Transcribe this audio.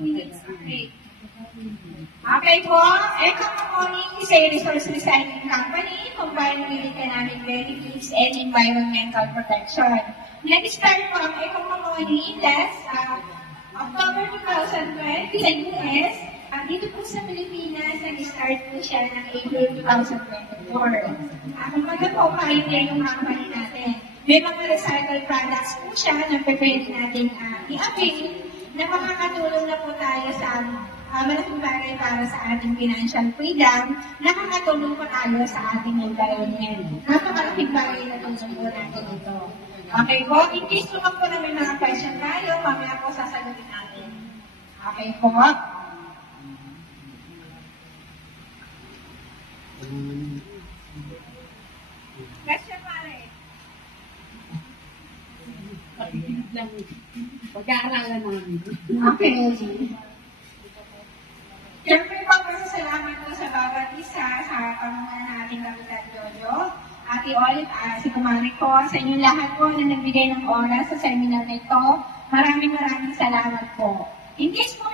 minutes a break. Okay po, EcoMoning is a resource recycling company combined with economic benefits and environmental protection. Nag-start po ang EcoMoning last October 2020 sa US. Dito po sa Pilipinas, nag-start po siya ng April 2024. Kumbaga po, pioneer yung company natin. May mga recycled products po siya na pwede natin i-avail na makakatulong na po tayo sa malaking bagay para sa ating financial freedom, nakakatulong po tayo sa ating environment. Napakalaking bagay na tulong po natin ito. Okay po, in case naman po na may mga question tayo, mamaya po sasagutin natin. Okay po. Question pare. Pag-aaralan namin. Okay. Siyempre po, masasalamat po sa bawat isa sa pamumunan nating Kapitan Jojo, Ate Olive, si Kumari ko, sa inyong lahat po na nagbigay ng oras sa seminar na ito. Maraming salamat po. In case po